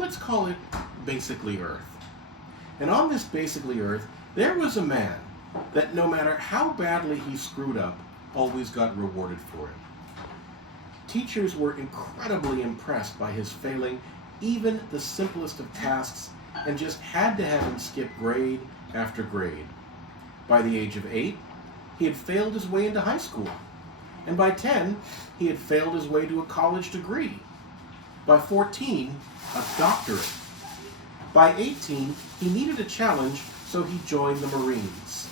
let's call it basically Earth. And on this basically Earth, there was a man that no matter how badly he screwed up, always got rewarded for it. Teachers were incredibly impressed by his failing even the simplest of tasks and just had to have him skip grade after grade. By the age of 8, he had failed his way into high school. And by 10, he had failed his way to a college degree. By 14, a doctorate. By 18, he needed a challenge, so he joined the Marines.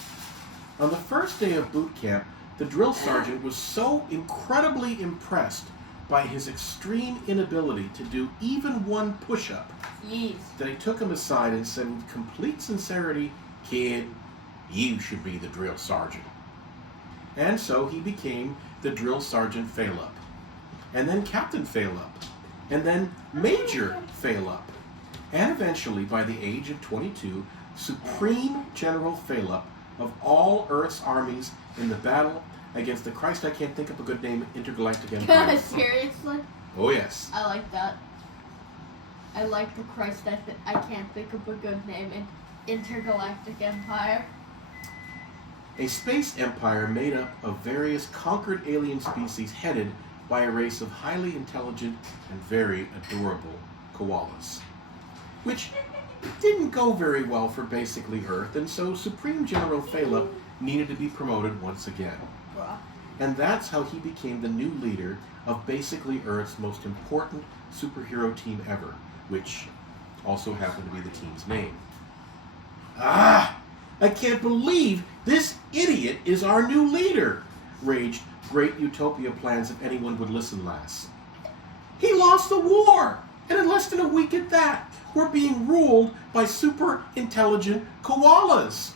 On the first day of boot camp, the drill sergeant was so incredibly impressed by his extreme inability to do even one push-up that he took him aside and said with complete sincerity, "Kid, you should be the drill sergeant." And so he became the drill sergeant fail-up, and then captain fail-up, and then major fail-up, and eventually, by the age of 22, supreme general fail-up of all Earth's armies in the battle against the Christ I can't think of a good name intergalactic empire. Seriously? Oh yes. I like that. I like the Christ I can't think of a good name in intergalactic empire. A space empire made up of various conquered alien species headed by a race of highly intelligent and very adorable koalas. Which didn't go very well for basically Earth, and so Supreme General Fail-Up needed to be promoted once again. And that's how he became the new leader of basically Earth's most important superhero team ever, which also happened to be the team's name. Ah! I can't believe this idiot is our new leader, raged Great Utopia Plans if anyone would listen last. He lost the war, and in less than a week at that, we're being ruled by super intelligent koalas.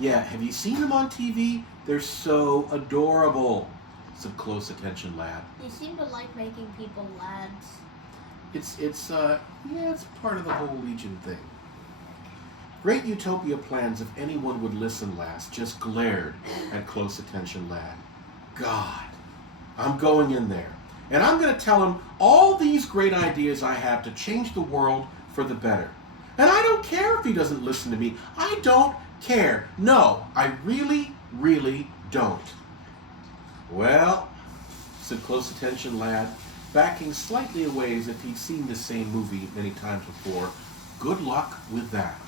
Yeah, have you seen them on TV? They're so adorable, said Close Attention Lad. You seem to like making people lads. It's part of the whole Legion thing. Great Utopia Plans if anyone would listen last just glared at Close Attention Lad. God, I'm going in there, and I'm going to tell him all these great ideas I have to change the world for the better. And I don't care if he doesn't listen to me. I don't care. No, I really, really don't. Well, said Close Attention Lad, backing slightly away as if he'd seen the same movie many times before, good luck with that.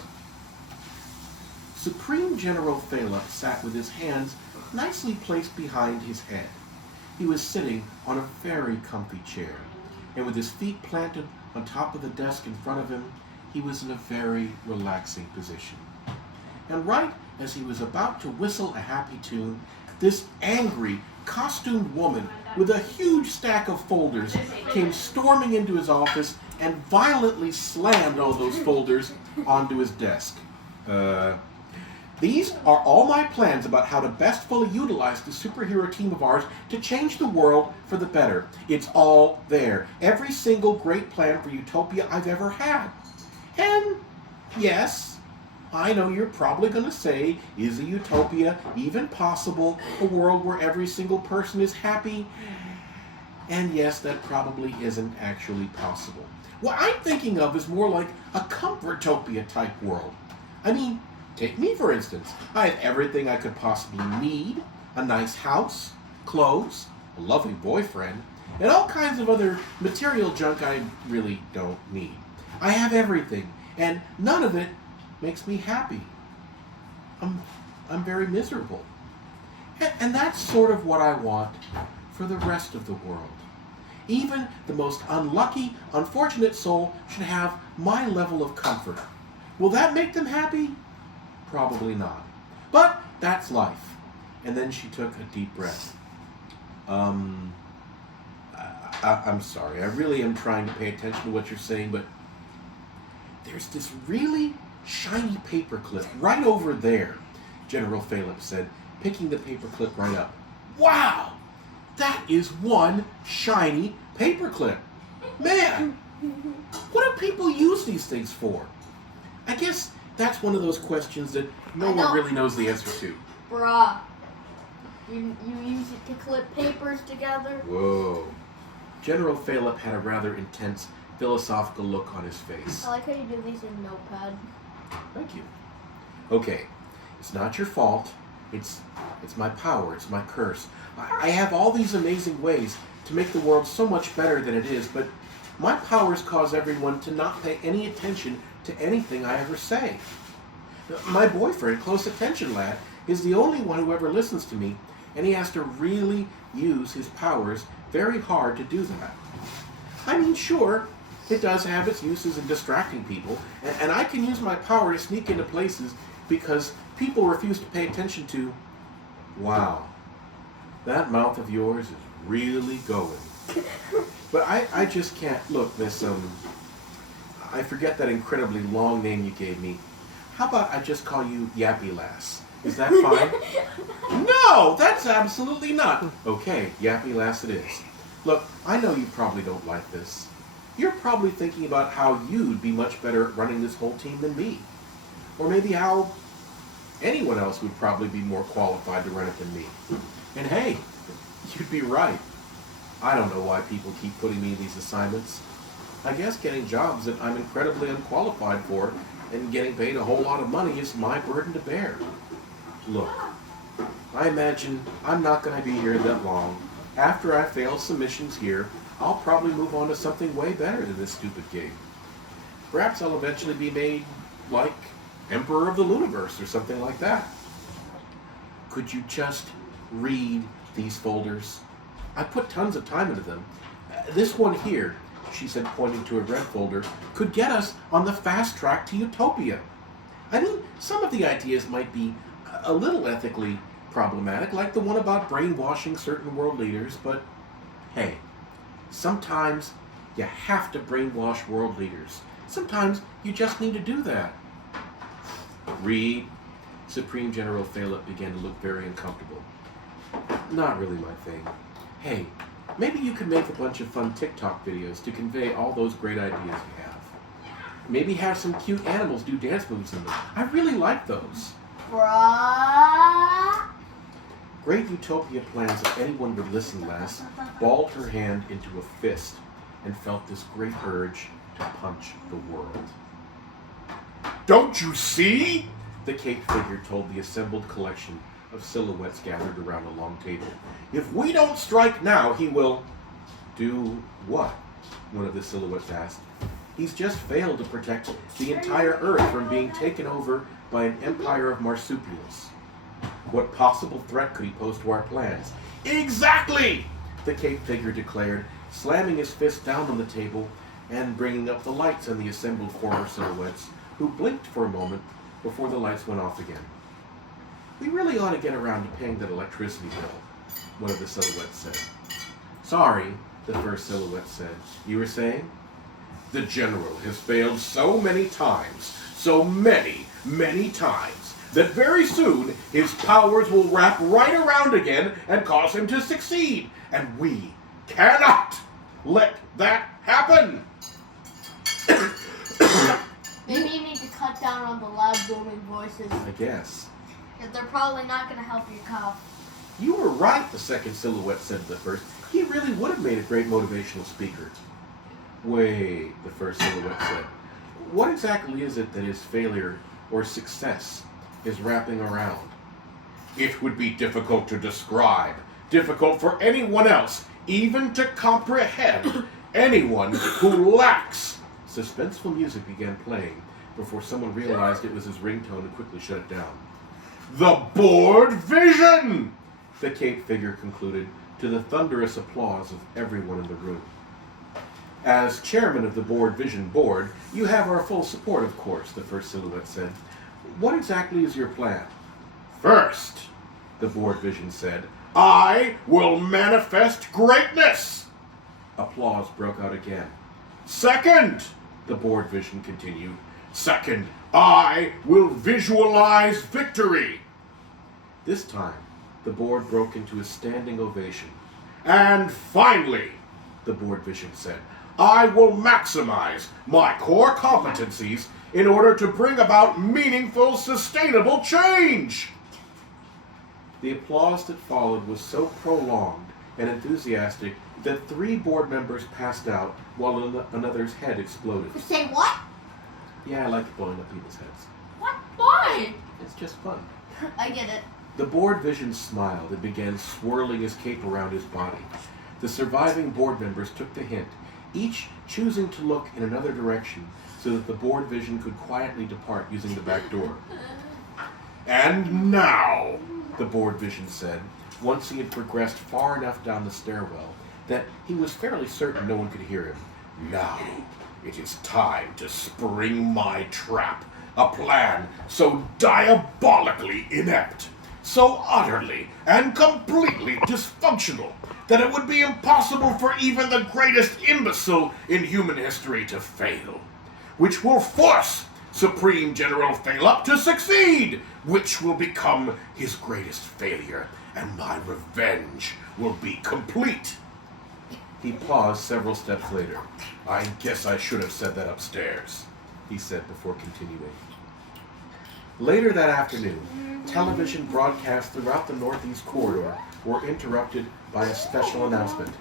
Supreme General Fail-Up sat with his hands nicely placed behind his head. He was sitting on a very comfy chair, and with his feet planted on top of the desk in front of him, he was in a very relaxing position. And right as he was about to whistle a happy tune, this angry, costumed woman with a huge stack of folders came storming into his office and violently slammed all those folders onto his desk. These are all my plans about how to best fully utilize the superhero team of ours to change the world for the better. It's all there. Every single great plan for Utopia I've ever had. And yes, I know you're probably going to say, is a utopia even possible? A world where every single person is happy? And yes, that probably isn't actually possible. What I'm thinking of is more like a comfortopia type world. I mean, take me, for instance. I have everything I could possibly need. A nice house, clothes, a lovely boyfriend, and all kinds of other material junk I really don't need. I have everything, and none of it makes me happy. I'm very miserable. And that's sort of what I want for the rest of the world. Even the most unlucky, unfortunate soul should have my level of comfort. Will that make them happy? Probably not. But that's life. And then she took a deep breath. I'm sorry. I really am trying to pay attention to what you're saying, but there's this really shiny paperclip right over there, General Fail-Up said, picking the paperclip right up. Wow! That is one shiny paperclip. Man! What do people use these things for? I guess that's one of those questions that no one really knows the answer to. Bruh. You use it to clip papers together? Whoa. General Fail-Up had a rather intense philosophical look on his face. I like how you do these in Notepad. Thank you. Okay, it's not your fault. It's my power. It's my curse. I have all these amazing ways to make the world so much better than it is, but my powers cause everyone to not pay any attention to anything I ever say. My boyfriend, Close Attention Lad, is the only one who ever listens to me, and he has to really use his powers very hard to do that. I mean, sure, it does have its uses in distracting people, and I can use my power to sneak into places because people refuse to pay attention to, wow, that mouth of yours is really going. But I just can't, look, Miss, I forget that incredibly long name you gave me. How about I just call you Yappy Lass? Is that fine? No, that's absolutely not. Okay, Yappy Lass it is. Look, I know you probably don't like this. You're probably thinking about how you'd be much better at running this whole team than me. Or maybe how anyone else would probably be more qualified to run it than me. And hey, you'd be right. I don't know why people keep putting me in these assignments. I guess getting jobs that I'm incredibly unqualified for and getting paid a whole lot of money is my burden to bear. Look, I imagine I'm not going to be here that long. After I fail some missions here, I'll probably move on to something way better than this stupid gig. Perhaps I'll eventually be made, like, Emperor of the Universe or something like that. Could you just read these folders? I put tons of time into them. This one here, she said, pointing to a red folder, could get us on the fast track to utopia. I mean, some of the ideas might be a little ethically problematic, like the one about brainwashing certain world leaders, but hey, sometimes you have to brainwash world leaders. Sometimes you just need to do that. Reed, Supreme General Phalip began to look very uncomfortable. Not really my thing. Hey, maybe you could make a bunch of fun TikTok videos to convey all those great ideas you have. Maybe have some cute animals do dance moves in them. I really like those. Bruh. Great utopia plans, if anyone would listen, Lass, balled her hand into a fist and felt this great urge to punch the world. Don't you see? The cape figure told the assembled collection of silhouettes gathered around a long table. If we don't strike now, he will... Do what? One of the silhouettes asked. He's just failed to protect the entire Earth from being taken over by an empire of marsupials. What possible threat could he pose to our plans? Exactly! The cape figure declared, slamming his fist down on the table and bringing up the lights on the assembled former silhouettes, who blinked for a moment before the lights went off again. We really ought to get around to paying that electricity bill, one of the silhouettes said. Sorry, the first silhouette said. You were saying? The general has failed so many times, many times, that very soon his powers will wrap right around again and cause him to succeed. And we cannot let that happen. Maybe you need to cut down on the loud booming voices. I guess. They're probably not going to help your cough. You were right, the second silhouette said to the first. He really would have made a great motivational speaker. Wait, the first silhouette said. What exactly is it that his failure or success is wrapping around? It would be difficult to describe. Difficult for anyone else, even to comprehend. Anyone who lacks. Suspenseful music began playing before someone realized it was his ringtone and quickly shut it down. The board vision! The cape figure concluded, to the thunderous applause of everyone in the room. As chairman of the Board Vision Board, you have our full support, of course, the first silhouette said. What exactly is your plan? First, the Board Vision said, I will manifest greatness! Applause broke out again. Second, the Board Vision continued, second, I will visualize victory. This time, the board broke into a standing ovation. And finally, the Board Vision said, I will maximize my core competencies in order to bring about meaningful, sustainable change. The applause that followed was so prolonged and enthusiastic, that 3 board members passed out while another's head exploded. Say what? Yeah, I like blowing up people's heads. What? Why? It's just fun. I get it. The board vision smiled and began swirling his cape around his body. The surviving board members took the hint, each choosing to look in another direction so that the board vision could quietly depart using the back door. "And now," the board vision said, once he had progressed far enough down the stairwell that he was fairly certain no one could hear him. "Now, it is time to spring my trap, a plan so diabolically inept, so utterly and completely dysfunctional, that it would be impossible for even the greatest imbecile in human history to fail. Which will force Supreme General Fail-Up to succeed, which will become his greatest failure, and my revenge will be complete." He paused several steps later. "I guess I should have said that upstairs," he said before continuing. Later that afternoon, television broadcasts throughout the Northeast Corridor were interrupted by a special announcement.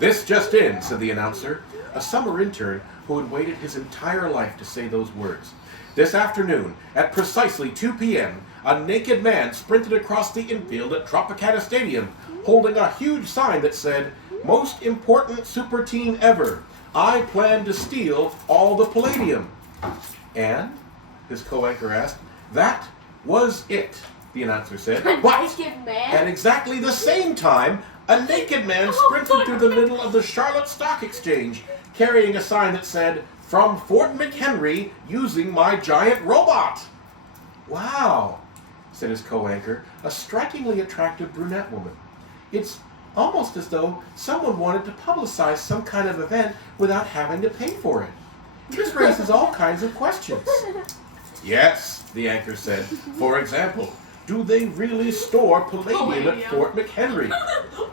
"This just in," said the announcer, a summer intern who had waited his entire life to say those words. "This afternoon, at precisely 2 p.m., a naked man sprinted across the infield at Tropicana Stadium, holding a huge sign that said, 'Most important super team ever. I plan to steal all the palladium.'" "And?" his co-anchor asked. "That was it," the announcer said. "But at exactly the same time, a naked man sprinted through the middle of the Charlotte Stock Exchange, carrying a sign that said, 'From Fort McHenry, using my giant robot.'" "Wow," said his co-anchor, a strikingly attractive brunette woman. "It's almost as though someone wanted to publicize some kind of event without having to pay for it. This raises all kinds of questions." "Yes," the anchor said. "For example, do they really store palladium at Fort McHenry?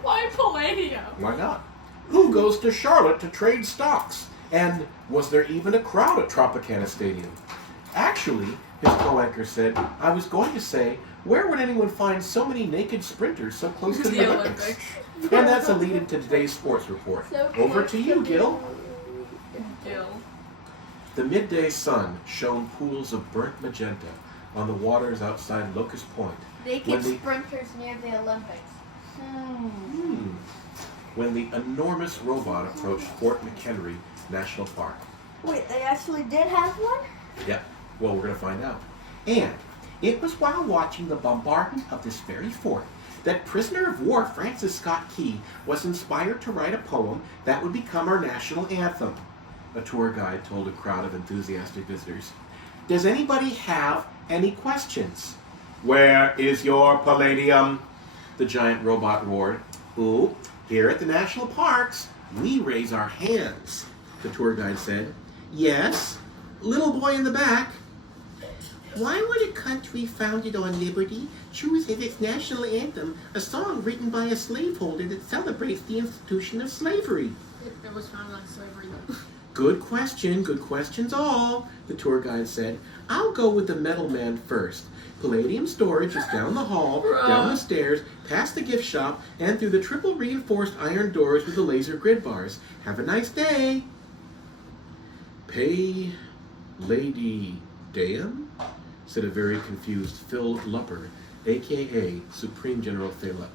Why palladium? Why not? Who goes to Charlotte to trade stocks? And was there even a crowd at Tropicana Stadium? Actually," his co-anchor said, "I was going to say, where would anyone find so many naked sprinters so close to the Olympics?" And that's a lead into today's sports report. Over to you, Gil. The midday sun shone pools of burnt magenta on the waters outside Locust Point. Naked sprinters near the Olympics. When the enormous robot approached Fort McHenry National Park. Wait, they actually did have one? Yep. Well, we're going to find out. And it was while watching the bombardment of this very fort that prisoner of war Francis Scott Key was inspired to write a poem that would become our national anthem, a tour guide told a crowd of enthusiastic visitors. "Does anybody have any questions?" "Where is your palladium?" the giant robot roared. "Ooh, here at the national parks, we raise our hands," the tour guide said. "Yes, little boy in the back." "Why would a country founded on liberty choose as its national anthem a song written by a slaveholder that celebrates the institution of slavery?" It was founded on slavery. Good questions all, the tour guide said. "I'll go with the metal man first. Palladium storage is down the hall, down the stairs, past the gift shop, and through the triple reinforced iron doors with the laser grid bars. Have a nice day." "Pay Lady Dam?" said a very confused Phil Lupper, a.k.a. Supreme General Fail-Up.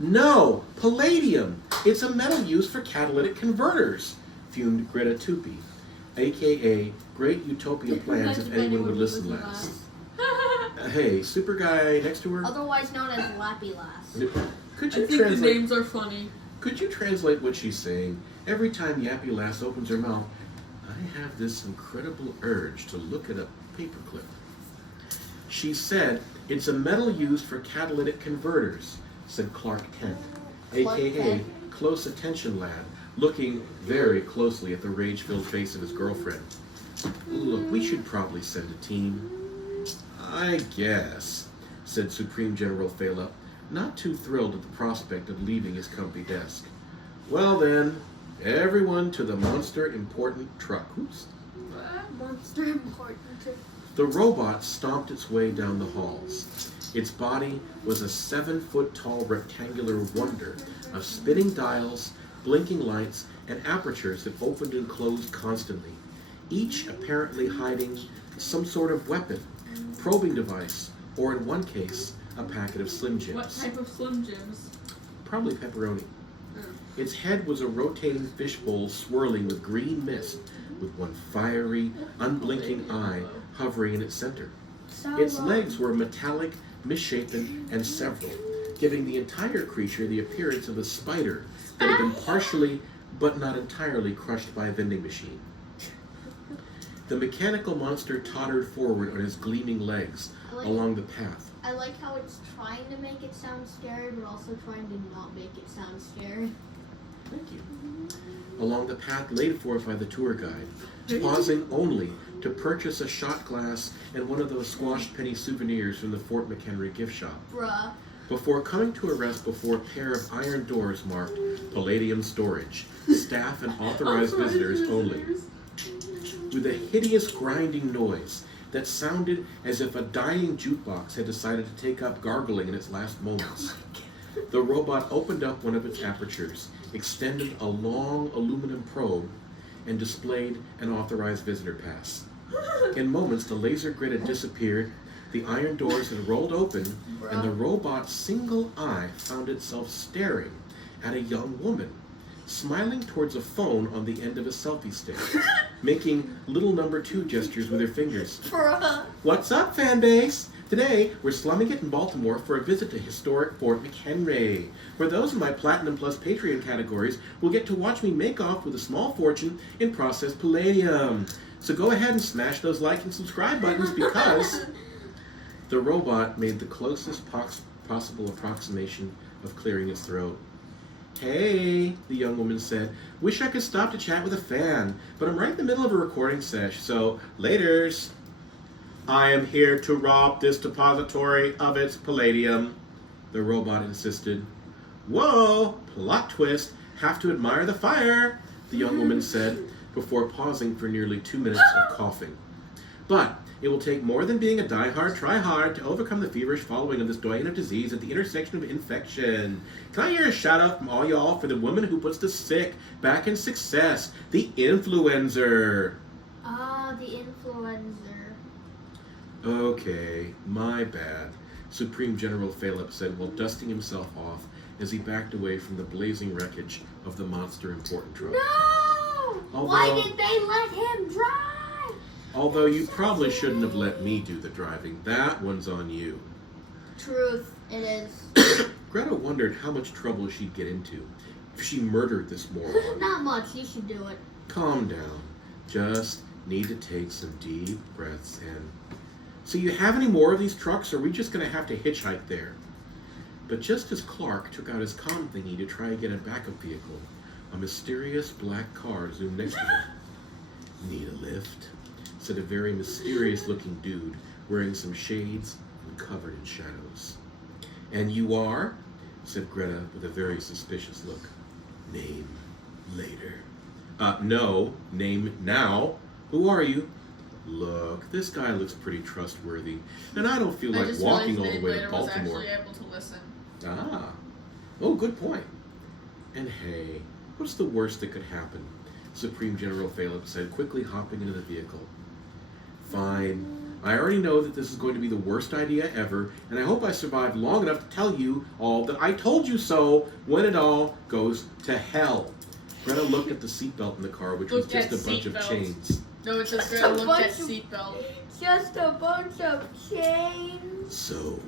"No, palladium! It's a metal used for catalytic converters," fumed Greta Tupy, a.k.a. Great Utopia Plans if anyone would listen last. Hey, super guy next to her? Otherwise known as Lappy Lass. Could you I think translate? the names are funny. Could you translate what she's saying? Every time Yappy Lass opens her mouth, I have this incredible urge to look at a paperclip. She said, "It's a metal used for catalytic converters," said Clark Kent, a.k.a. Close Attention Lad, looking very closely at the rage-filled face of his girlfriend. "Look, we should probably send a team." "I guess," said Supreme General Fail-Up, not too thrilled at the prospect of leaving his comfy desk. "Well then, everyone to the Monster Important Truck." Oops. Monster Important. The robot stomped its way down the halls. Its body was a 7-foot-tall rectangular wonder of spinning dials, blinking lights, and apertures that opened and closed constantly, each apparently hiding some sort of weapon, probing device, or in one case, a packet of Slim Jims. What type of Slim Jims? Probably pepperoni. Oh. Its head was a rotating fishbowl swirling with green mist, with one fiery, unblinking eye hovering in its center. Its legs were metallic, misshapen, and several, giving the entire creature the appearance of a spider that had been partially, but not entirely, crushed by a vending machine. The mechanical monster tottered forward on his gleaming legs along the path. I like how it's trying to make it sound scary, but also trying to not make it sound scary. Thank you. Along the path laid forth by the tour guide, pausing only to purchase a shot glass and one of those squashed penny souvenirs from the Fort McHenry gift shop, Bruh. before coming to a rest before a pair of iron doors marked Palladium Storage, staff and authorized visitors only. With a hideous grinding noise that sounded as if a dying jukebox had decided to take up gargling in its last moments, the robot opened up one of its apertures, extended a long aluminum probe, and displayed an authorized visitor pass. In moments, the laser grid had disappeared, the iron doors had rolled open, and the robot's single eye found itself staring at a young woman, smiling towards a phone on the end of a selfie stick, making little number 2 gestures with her fingers. Bruh. What's up, fan base? Today, we're slumming it in Baltimore for a visit to historic Fort McHenry, where those in my Platinum Plus Patreon categories will get to watch me make off with a small fortune in processed palladium. So go ahead and smash those like and subscribe buttons because the robot made the closest possible approximation of clearing its throat. Hey, the young woman said, wish I could stop to chat with a fan, but I'm right in the middle of a recording sesh, so laters. I am here to rob this depository of its palladium, the robot insisted. Whoa, plot twist, have to admire the fire, the young woman said, before pausing for nearly 2 minutes of coughing. But it will take more than being a die-hard, try-hard to overcome the feverish following of this doyen of disease at the intersection of infection. Can I hear a shout-out from all y'all for the woman who puts the sick back in success, the influencer? Ah, the influencer. Okay, my bad, Supreme General Phalip said while dusting himself off as he backed away from the blazing wreckage of the monster important truck. No! Why did they let him drive? Although you probably shouldn't have let me do the driving. That one's on you. Truth, it is. Greta wondered how much trouble she'd get into if she murdered this moron. Not much, you should do it. Calm down. Just need to take some deep breaths in. So you have any more of these trucks, or are we just going to have to hitchhike there? But just as Clark took out his comm thingy to try and get a backup vehicle, a mysterious black car zoomed next to him. Need a lift? Said a very mysterious-looking dude wearing some shades and covered in shadows. And you are? Said Greta with a very suspicious look. Name later. No, name now. Who are you? Look, this guy looks pretty trustworthy, and I don't feel like walking all the way to Baltimore. I was actually able to listen. Ah. Oh, good point. And hey, what's the worst that could happen? Supreme General Phalip said, quickly hopping into the vehicle. Fine. I already know that this is going to be the worst idea ever, and I hope I survive long enough to tell you all that I told you so when it all goes to hell. Greta looked at the seatbelt in the car, which was just a bunch of chains. No, it says Greta looked at seatbelt. Just a bunch of chains. So,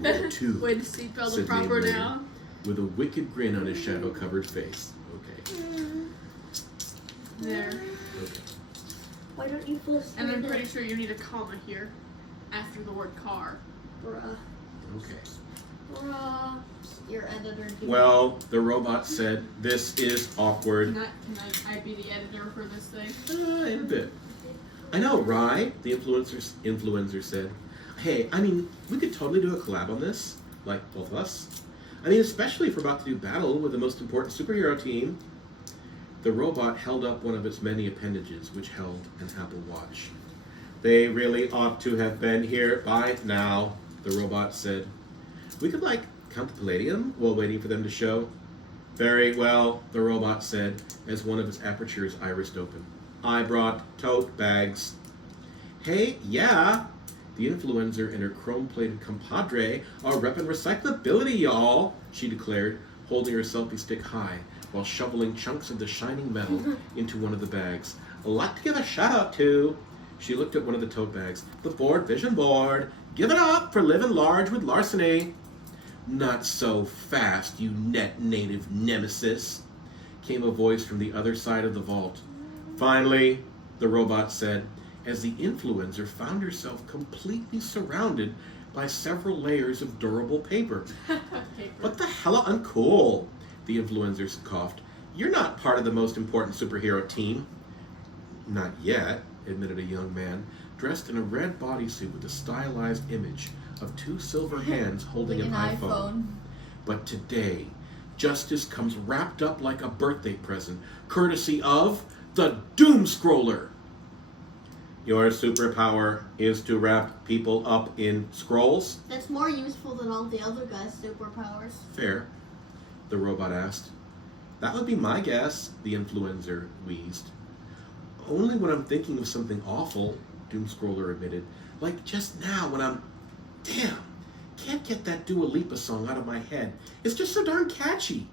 where to? Wait, the seatbelt said is proper Name now? Later, with a wicked grin on his shadow-covered face. Okay. There. Okay. Why don't you feel And I'm pretty sure you need a comma here after the word car. Bruh. Okay. Bruh. Your editor. Well, the robot said, this is awkward. Can I be the editor for this thing? In a bit. I know, right? The influencer said. Hey, I mean, we could totally do a collab on this. Like, both of us. I mean, especially if we're about to do battle with the most important superhero team. The robot held up one of its many appendages, which held an Apple Watch. They really ought to have been here by now, the robot said. We could, count the palladium while waiting for them to show. Very well, the robot said, as one of its apertures irised open. I brought tote bags. Hey, yeah. The influencer and her chrome-plated compadre are reppin' recyclability, y'all, she declared, holding her selfie stick high while shoveling chunks of the shining metal into one of the bags. I'd like to give a shout-out to... She looked at one of the tote bags. The Board Vision Board. Give it up for living large with larceny. Not so fast, you net native nemesis, came a voice from the other side of the vault. Finally, the robot said, as the influencer found herself completely surrounded by several layers of durable paper. What the hell uncool, the influencer coughed. You're not part of the most important superhero team. Not yet, admitted a young man, dressed in a red bodysuit with a stylized image of two silver hands holding an iPhone. But today, justice comes wrapped up like a birthday present, courtesy of the Doom Scroller. Your superpower is to wrap people up in scrolls? That's more useful than all the other guys' superpowers. Fair, the robot asked. That would be my guess, the influencer wheezed. Only when I'm thinking of something awful, Doom Scroller admitted. Like just now when I'm... Damn, can't get that Dua Lipa song out of my head. It's just so darn catchy.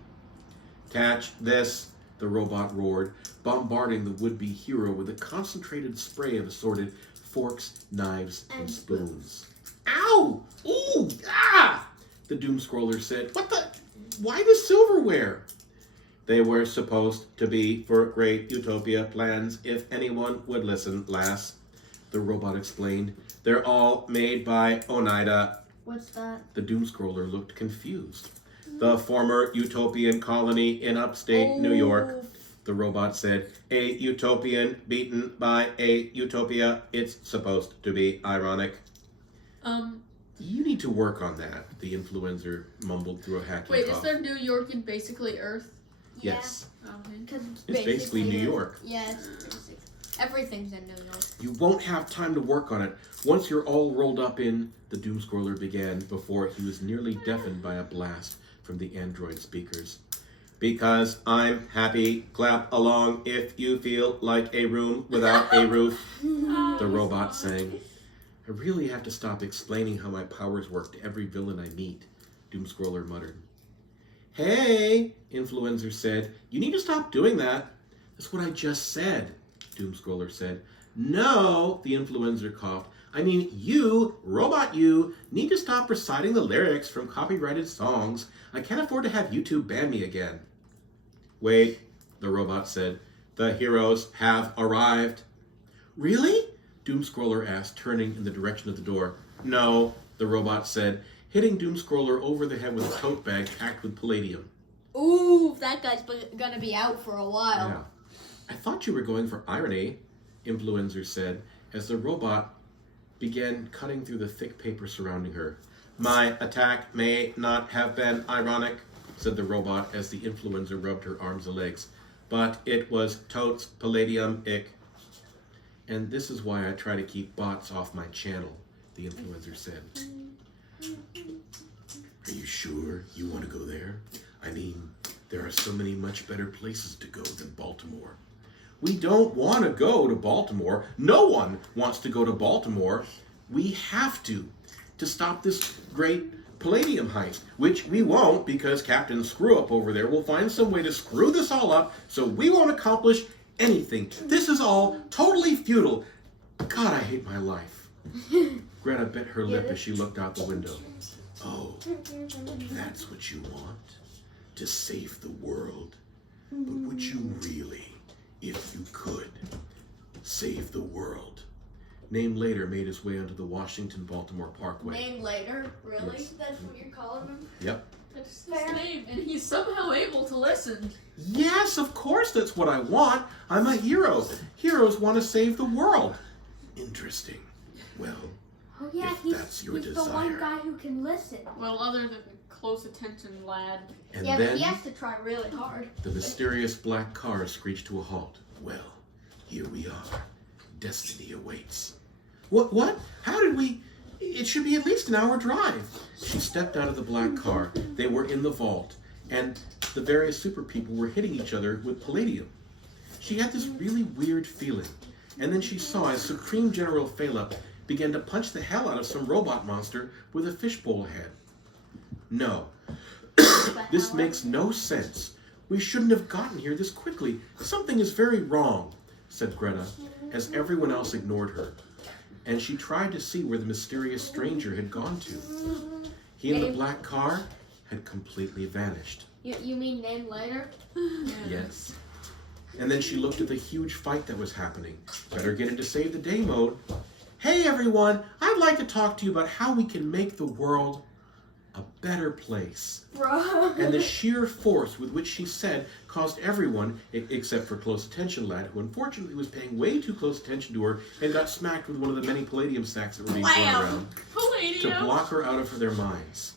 Catch this, the robot roared, bombarding the would-be hero with a concentrated spray of assorted forks, knives, and spoons. Ow! Ooh! Ah! The Doom Scroller said. What the? Why the silverware? They were supposed to be for great utopia plans if anyone would listen, lass, the robot explained. They're all made by Oneida. What's that? The Doom Scroller looked confused. The former utopian colony in upstate New York, the robot said. A utopian beaten by a utopia. It's supposed to be ironic. You need to work on that, the influencer mumbled through a hacking Wait, cough. is there New York and basically Earth? Yes. Okay. Because It's basically New York. Yeah, it's basic. Everything's in New York. You won't have time to work on it. Once you're all rolled up in, the Doom Scroller began before he was nearly deafened by a blast from the android speakers. Because I'm happy, clap along if you feel like a room without a roof, the robot sang. I really have to stop explaining how my powers work to every villain I meet, Doom Scroller muttered. Hey, Influencer said, you need to stop doing that. That's what I just said, Doom Scroller said. No, the Influencer coughed. I mean, you, robot you, need to stop reciting the lyrics from copyrighted songs. I can't afford to have YouTube ban me again. Wait, the robot said. The heroes have arrived. Really? Doom Scroller asked, turning in the direction of the door. No, the robot said, hitting Doom Scroller over the head with a tote bag packed with palladium. Ooh, that guy's gonna be out for a while. Yeah. I thought you were going for irony, Influencer said, as the robot began cutting through the thick paper surrounding her. My attack may not have been ironic, said the robot as the Influencer rubbed her arms and legs, but it was totes palladium-ic. And this is why I try to keep bots off my channel, the Influencer said. Are you sure you want to go there? I mean, there are so many much better places to go than Baltimore. We don't want to go to Baltimore. No one wants to go to Baltimore. We have to stop this great palladium heist, which we won't because Captain Screw-Up over there will find some way to screw this all up so we won't accomplish anything. This is all totally futile. God, I hate my life. Greta bit her lip as she looked out the window. Oh, that's what you want? To save the world? But would you really, if you could, save the world? Name Later made his way onto the Washington-Baltimore Parkway. Name Later? Really? Yes. That's what you're calling him? Yep. That's his name, and he's somehow able to listen. Yes, of course that's what I want. I'm a hero. Heroes want to save the world. Interesting. Well, Oh yeah, if that's your he's the desire. one guy who can listen. Well, other than close attention, lad. And Yeah, but then he has to try really hard. the mysterious black car screeched to a halt. Well, here we are. Destiny awaits. What? How did we... It should be at least an hour drive. She stepped out of the black car. They were in the vault. And the various super people were hitting each other with palladium. She had this really weird feeling, and then she saw as Supreme General Phalep began to punch the hell out of some robot monster with a fishbowl head. No, this makes no sense. We shouldn't have gotten here this quickly. Something is very wrong, said Greta, as everyone else ignored her. And she tried to see where the mysterious stranger had gone to. He in the black car had completely vanished. You mean name later? Yes. And then she looked at the huge fight that was happening. Better get into save the day mode. Hey everyone, I'd like to talk to you about how we can make the world a better place. Bro. And the sheer force with which she said caused everyone, except for Close Attention Lad, who unfortunately was paying way too close attention to her and got smacked with one of the many palladium sacks that were being thrown around, to block her out of their minds.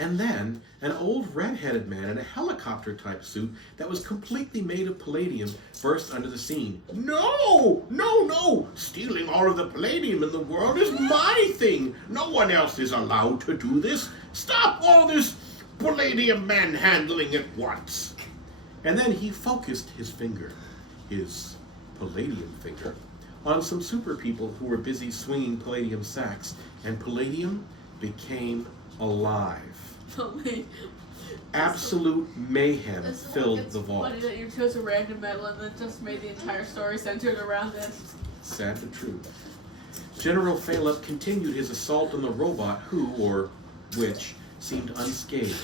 And then, an old red-headed man in a helicopter-type suit that was completely made of palladium burst onto the scene. No! No, no! Stealing all of the palladium in the world is my thing! No one else is allowed to do this! Stop all this palladium manhandling at once! And then he focused his finger, his palladium finger, on some super people who were busy swinging palladium sacks, and palladium became alive. Absolute mayhem filled the vault. Funny that you chose a random metal and then just made the entire story centered around it. Sad but true. General Phalep continued his assault on the robot who, or which, seemed unscathed.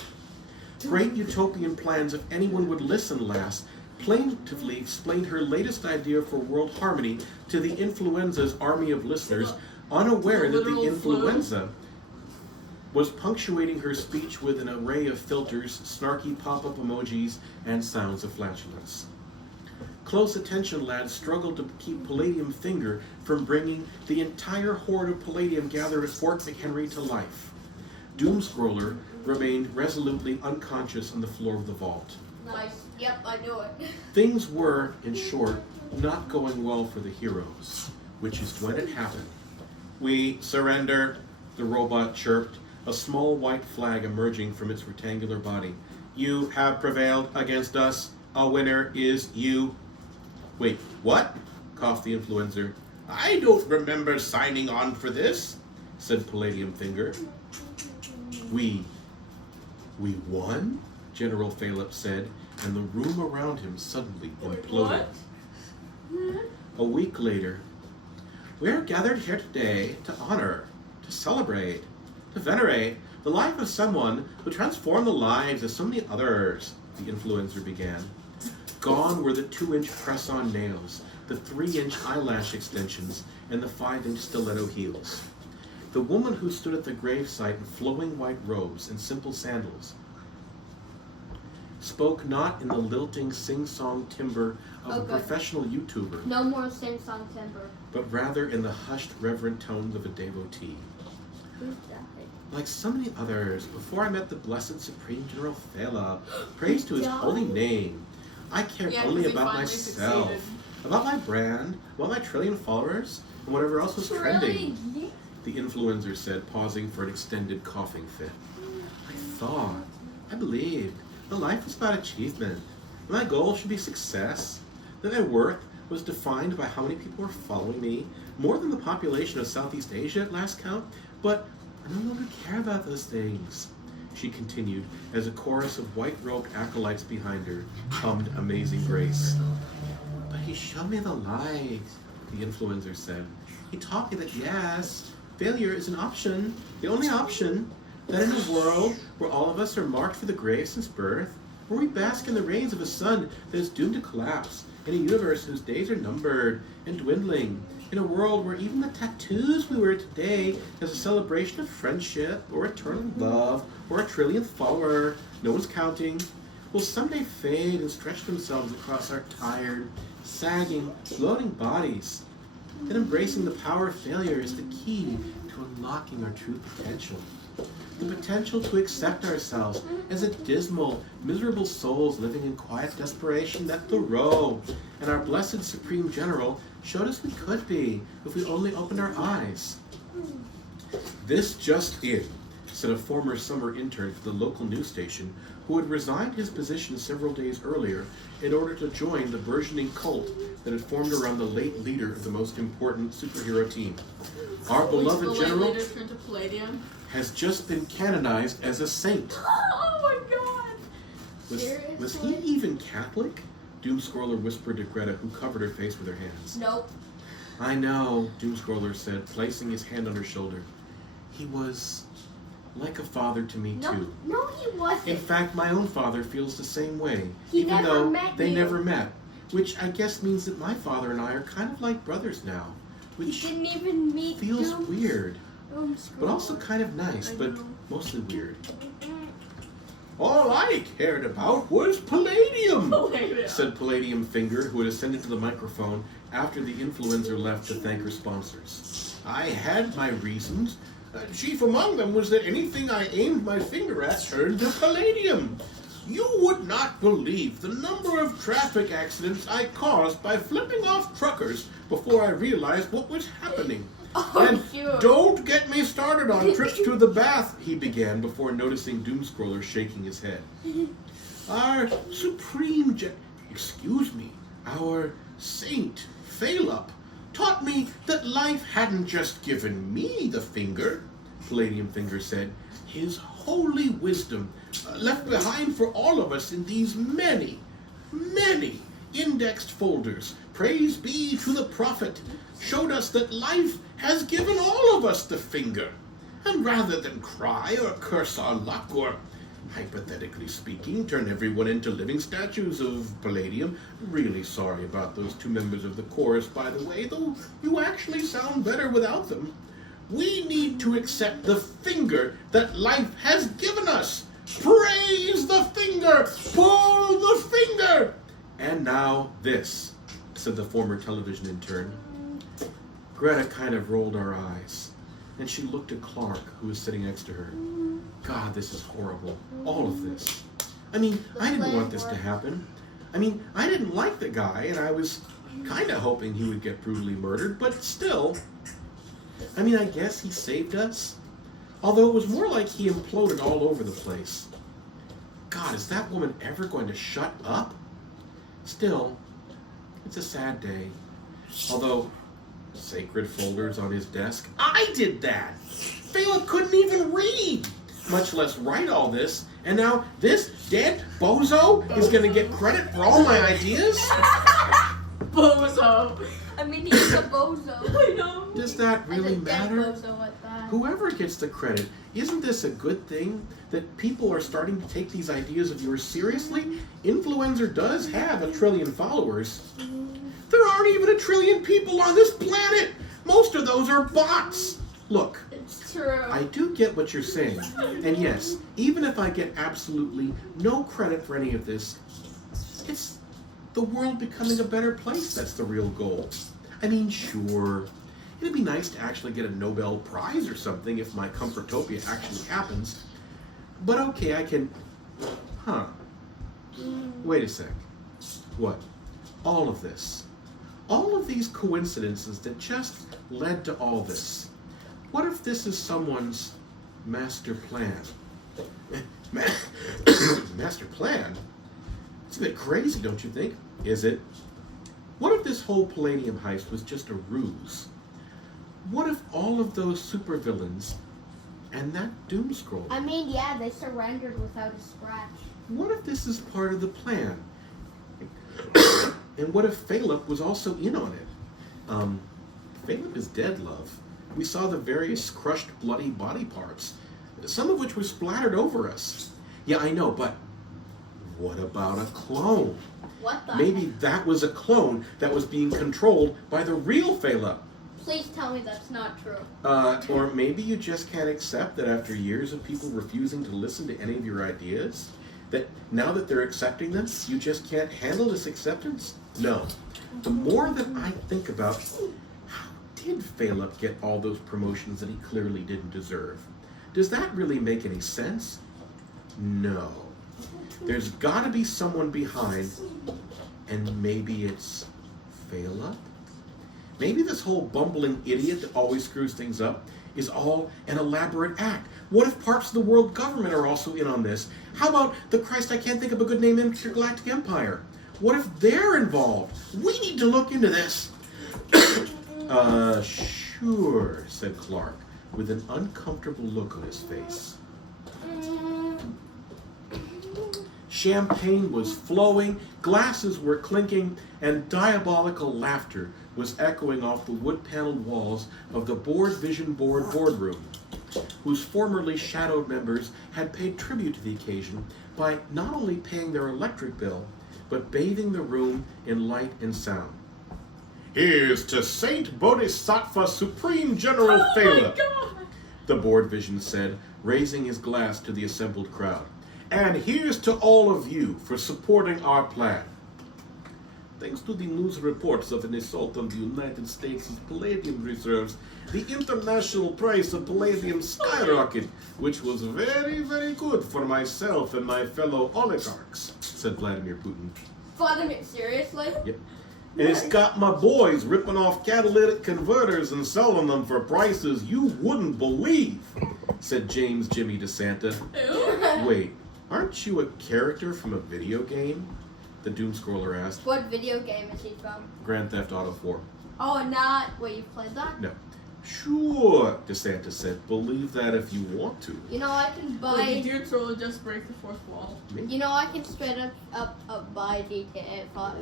Great utopian plans, if anyone would listen last, plaintively explained her latest idea for world harmony to the influenza's army of listeners, unaware that the influenza was punctuating her speech with an array of filters, snarky pop-up emojis, and sounds of flatulence. Close Attention Lad struggled to keep Palladium Finger from bringing the entire horde of palladium gathered at Fort McHenry to life. Doomscroller remained resolutely unconscious on the floor of the vault. Nice. Yep, I knew it. Things were, in short, not going well for the heroes, which is when it happened. We surrender, the robot chirped, a small white flag emerging from its rectangular body. You have prevailed against us. A winner is you. Wait, what? Coughed the influencer. I don't remember signing on for this, said Palladium Finger. We won? General Phalep said, and the room around him suddenly imploded. A week later, we're gathered here today to honor, to celebrate, to venerate the life of someone who transformed the lives of so many others, the influencer began. Gone were the 2-inch press-on nails, the 3-inch eyelash extensions, and the 5-inch stiletto heels. The woman who stood at the gravesite in flowing white robes and simple sandals spoke not in the lilting sing-song timbre of a professional YouTuber, No more sing-song timber. but rather in the hushed, reverent tones of a devotee. Who's that? Like so many others, before I met the blessed Supreme General Phalep, praise to his holy name, I cared only about myself, about my brand, about my trillion followers, and whatever else was trending, the influencer said, pausing for an extended coughing fit. I believed, that life was about achievement. My goal should be success. That my worth was defined by how many people were following me, more than the population of Southeast Asia at last count, but I no longer care about those things, she continued, as a chorus of white-robed acolytes behind her hummed Amazing Grace. But he showed me the light, the influencer said. He taught me that yes, failure is an option, the only option, that in a world where all of us are marked for the grave since birth, where we bask in the rays of a sun that is doomed to collapse, in a universe whose days are numbered and dwindling, in a world where even the tattoos we wear today as a celebration of friendship or eternal love or a trillionth follower, no one's counting, will someday fade and stretch themselves across our tired, sagging, floating bodies. That embracing the power of failure is the key to unlocking our true potential. The potential to accept ourselves as a dismal, miserable souls living in quiet desperation that Thoreau and our blessed Supreme General showed us we could be if we only opened our eyes. This just in. said a former summer intern for the local news station who had resigned his position several days earlier in order to join the burgeoning cult that had formed around the late leader of the most important superhero team. Our beloved general Turned to Palladium. has just been canonized as a saint. Oh my god! Was he even Catholic? Doomscroller whispered to Greta, who covered her face with her hands. Nope. I know, Doomscroller said, placing his hand on her shoulder. He was like a father to me, too. No, he wasn't. In fact, my own father feels the same way, He even never though met they you. never met. Which I guess means that my father and I are kind of like brothers now. He Which didn't even meet feels Doom. weird, Doomscroller. but also kind of nice, I but know. mostly weird. All I cared about was Palladium, Palladium. said Palladium Finger, who had ascended to the microphone after the influencer left to thank her sponsors. I had my reasons. Chief among them was that anything I aimed my finger at turned to palladium. You would not believe the number of traffic accidents I caused by flipping off truckers before I realized what was happening. Oh, And shoot. don't get me started on trips to the bath, he began before noticing Doomscroller shaking his head. Our supreme our saint, Phaleup, taught me that life hadn't just given me the finger, Palladium Finger said. His holy wisdom, left behind for all of us in these many, many indexed folders, praise be to the prophet, showed us that life has given all of us the finger. And rather than cry or curse our luck or, hypothetically speaking, turn everyone into living statues of Palladium, really sorry about those two members of the chorus, by the way, though you actually sound better without them. We need to accept the finger that life has given us. Praise the finger! Pull the finger! And now this, said the former television intern. Greta kind of rolled her eyes, and she looked at Clark, who was sitting next to her. God, this is horrible. All of this. I mean, I didn't want this to happen. I mean, I didn't like the guy, and I was kind of hoping he would get brutally murdered, but still. I mean, I guess he saved us. Although it was more like he imploded all over the place. God, is that woman ever going to shut up? Still, it's a sad day. Although, sacred folders on his desk. I did that! Phaleup couldn't even read, much less write all this. And now this dead bozo is going to get credit for all my ideas? Bozo. I mean, he's a bozo. I know. Does that really And a dead matter? bozo at that. Whoever gets the credit, isn't this a good thing? That people are starting to take these ideas of yours seriously? Influencer does have 1 trillion followers. There aren't even 1 trillion people on this planet! Most of those are bots! Look, It's true. I do get what you're saying. And yes, even if I get absolutely no credit for any of this, it's the world becoming a better place that's the real goal. I mean, sure, it'd be nice to actually get a Nobel Prize or something if my Comfortopia actually happens. But okay, I can... Wait a sec. What? All of this. All of these coincidences that just led to all this. What if this is someone's master plan? Master plan? It's a bit crazy, don't you think? Is it? What if this whole Palladium heist was just a ruse? What if all of those supervillains and that Doomscroller? I mean, yeah, they surrendered without a scratch. What if this is part of the plan? And what if Phaleup was also in on it? Phaleup is dead, love. We saw the various crushed, bloody body parts, some of which were splattered over us. Yeah, I know, but what about a clone? What the Maybe heck? that was a clone that was being controlled by the real Phaleup. Please tell me that's not true. Or maybe you just can't accept that after years of people refusing to listen to any of your ideas, that now that they're accepting them, you just can't handle this acceptance? No. The more that I think about how did Phaleup get all those promotions that he clearly didn't deserve, does that really make any sense? No. There's gotta be someone behind, and maybe it's Phaleup? Maybe this whole bumbling idiot that always screws things up is all an elaborate act. What if parts of the world government are also in on this? How about the Christ, I can't think of a good name, Intergalactic Empire? What if they're involved? We need to look into this. Sure, said Clark, with an uncomfortable look on his face. Champagne was flowing, glasses were clinking, and diabolical laughter was echoing off the wood-paneled walls of the Board Vision Board boardroom, whose formerly shadowed members had paid tribute to the occasion by not only paying their electric bill, but bathing the room in light and sound. Here's to Saint Bodhisattva Supreme General Thala, the Board Vision said, raising his glass to the assembled crowd. And here's to all of you for supporting our plan. Thanks to the news reports of an assault on the United States' palladium reserves, the international price of palladium skyrocketed, which was very, very good for myself and my fellow oligarchs, said Vladimir Putin. Vladimir, seriously? Yep. And it's got my boys ripping off catalytic converters and selling them for prices you wouldn't believe, said James Jimmy DeSanta. Wait, aren't you a character from a video game? The Doomscroller asked. What video game is he from? Grand Theft Auto 4. Oh, not. Wait, you've played that? No. Sure, DeSanta said. Believe that if you want to. You know, I can buy. Like, did your troll just break the fourth wall? You know, I can straight up buy GTA 5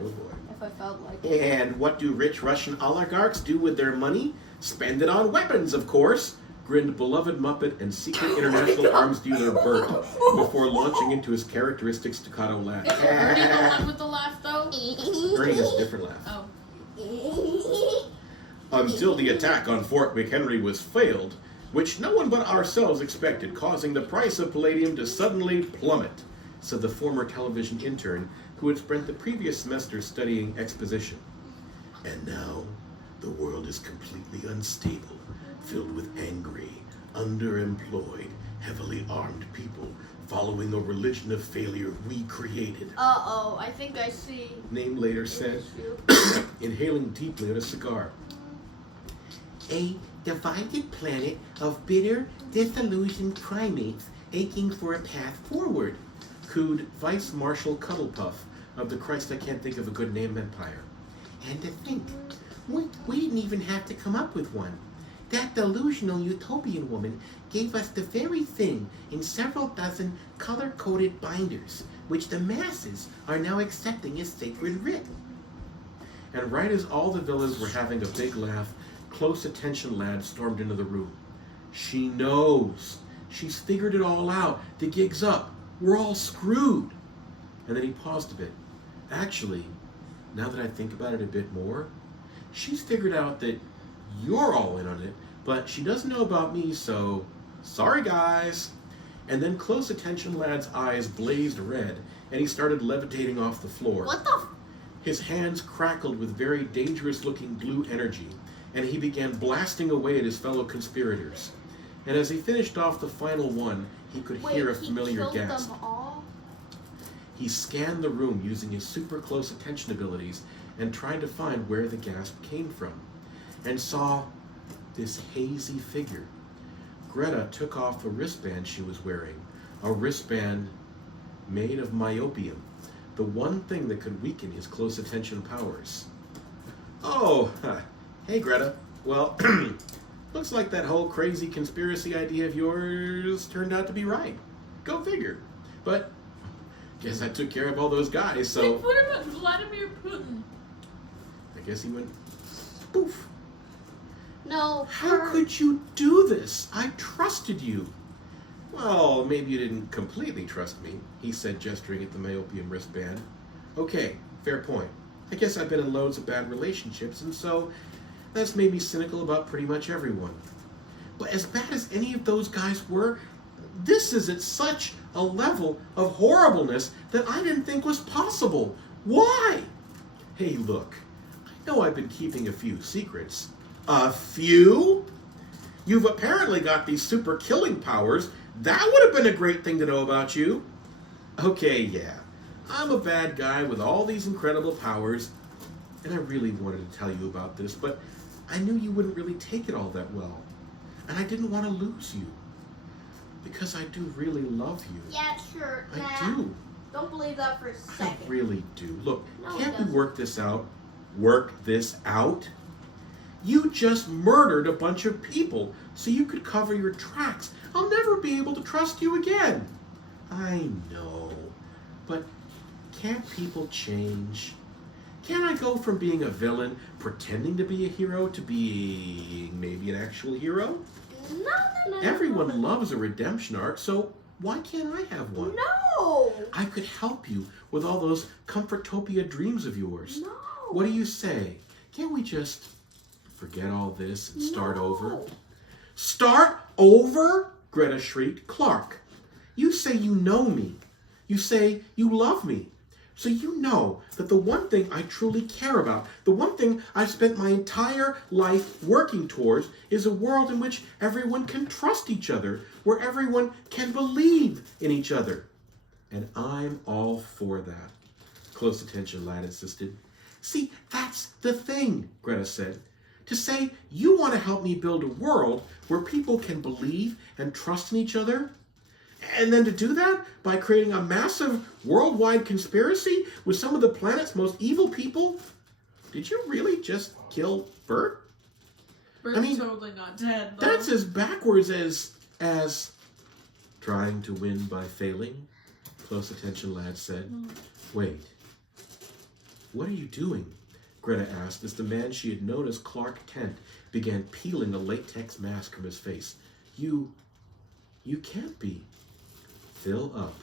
if I felt like it. And what do rich Russian oligarchs do with their money? Spend it on weapons, of course, grinned beloved Muppet and secret international arms dealer Bert before launching into his characteristic staccato laugh. Is Ernie the one with the laugh, though? Ernie has a different laugh. Oh. Until the attack on Fort McHenry was failed, which no one but ourselves expected, causing the price of palladium to suddenly plummet, said the former television intern who had spent the previous semester studying exposition. And now, the world is completely unstable, filled with angry, underemployed, heavily armed people following a religion of failure we created. Uh-oh, I think I see. Name later said, inhaling deeply at a cigar. A divided planet of bitter, disillusioned primates aching for a path forward, cooed Vice Marshal Cuddlepuff of the Christ I can't think of a good name empire. And to think, we didn't even have to come up with one. That delusional utopian woman gave us the very thing in several dozen color-coded binders, which the masses are now accepting as sacred writ. And right as all the villains were having a big laugh, Close Attention Lad stormed into the room. She knows. She's figured it all out. The gig's up. We're all screwed. And then he paused a bit. Actually, now that I think about it a bit more, she's figured out that you're all in on it, but she doesn't know about me, so sorry, guys. And then Close Attention Lad's eyes blazed red, and he started levitating off the floor. What the? His hands crackled with very dangerous-looking blue energy, and he began blasting away at his fellow conspirators. And as he finished off the final one, he could hear a familiar he killed gasp. them all? He scanned the room using his super close attention abilities and tried to find where the gasp came from, and saw this hazy figure. Greta took off a wristband she was wearing, a wristband made of myopium, the one thing that could weaken his close attention powers. Oh, hey Greta. Well, looks like that whole crazy conspiracy idea of yours turned out to be right. Go figure. But guess I took care of all those guys, so... Like, what about Vladimir Putin? I guess he went poof. No. How could you do this? I trusted you. Well, maybe you didn't completely trust me, he said, gesturing at the myopium wristband. Okay, fair point. I guess I've been in loads of bad relationships, and so that's made me cynical about pretty much everyone. But as bad as any of those guys were, this is at such a level of horribleness that I didn't think was possible. Why? Hey, look, I know I've been keeping a few secrets. A few? You've apparently got these super killing powers. That would have been a great thing to know about you. Okay, yeah, I'm a bad guy with all these incredible powers, and I really wanted to tell you about this, but I knew you wouldn't really take it all that well. And I didn't want to lose you. Because I do really love you. Yeah, sure. I do. Don't believe that for a I second. really do. Look, No, can't it we doesn't. work this out? Work this out? You just murdered a bunch of people so you could cover your tracks. I'll never be able to trust you again. I know. But can't people change? Can't I go from being a villain, pretending to be a hero, to being maybe an actual hero? No. Everyone loves a redemption arc, so why can't I have one? No. I could help you with all those Comfortopia dreams of yours. No. What do you say? Can't we just forget all this and start over? Start over? Greta shrieked. Clark, you say you know me. You say you love me. So you know that the one thing I truly care about, the one thing I've spent my entire life working towards, is a world in which everyone can trust each other, where everyone can believe in each other. And I'm all for that. Close attention, lad insisted. See, that's the thing, Greta said. To say you want to help me build a world where people can believe and trust in each other, and then to do that by creating a massive worldwide conspiracy with some of the planet's most evil people? Did you really just kill Bert? Bert's totally not dead, though. That's as backwards as trying to win by failing, close attention lad said. Wait, what are you doing? Greta asked as the man she had known as Clark Kent began peeling a latex mask from his face. You can't be Phil Up,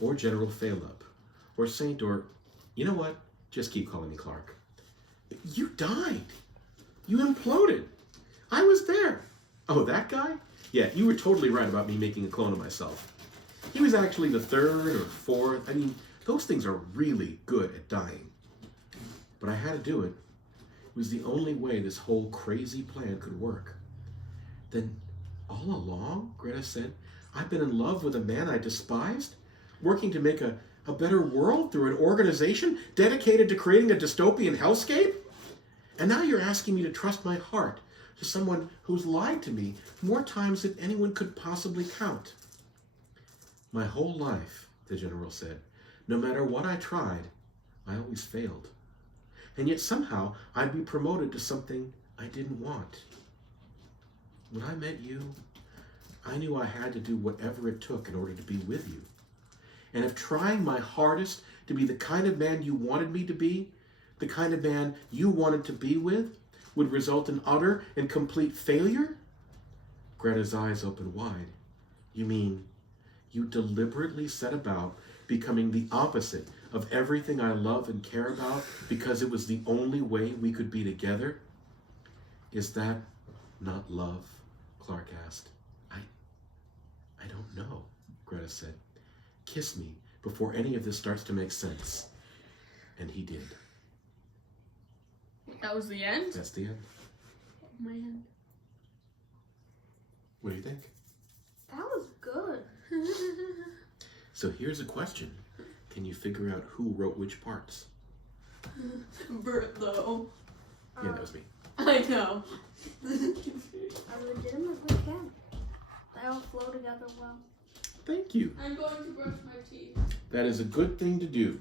or General Fail Up, or Saint, or, you know what? Just keep calling me Clark. You died. You imploded. I was there. Oh, that guy? Yeah, you were totally right about me making a clone of myself. He was actually the third or fourth. I mean, those things are really good at dying. But I had to do it. It was the only way this whole crazy plan could work. Then, all along, Greta said, I've been in love with a man I despised, working to make a better world through an organization dedicated to creating a dystopian hellscape? And now you're asking me to trust my heart to someone who's lied to me more times than anyone could possibly count. My whole life, the general said, no matter what I tried, I always failed. And yet somehow I'd be promoted to something I didn't want. When I met you, I knew I had to do whatever it took in order to be with you. And if trying my hardest to be the kind of man you wanted me to be, the kind of man you wanted to be with, would result in utter and complete failure? Greta's eyes opened wide. You mean you deliberately set about becoming the opposite of everything I love and care about because it was the only way we could be together? Is that not love? Clark asked. I don't know, Greta said. Kiss me before any of this starts to make sense. And he did. That was the end? That's the end. Oh, man. What do you think? That was good. So here's a question. Can you figure out who wrote which parts? Bert, though. Yeah, that was me. I know. I legitimately can. They all flow together well. Thank you. I'm going to brush my teeth. That is a good thing to do.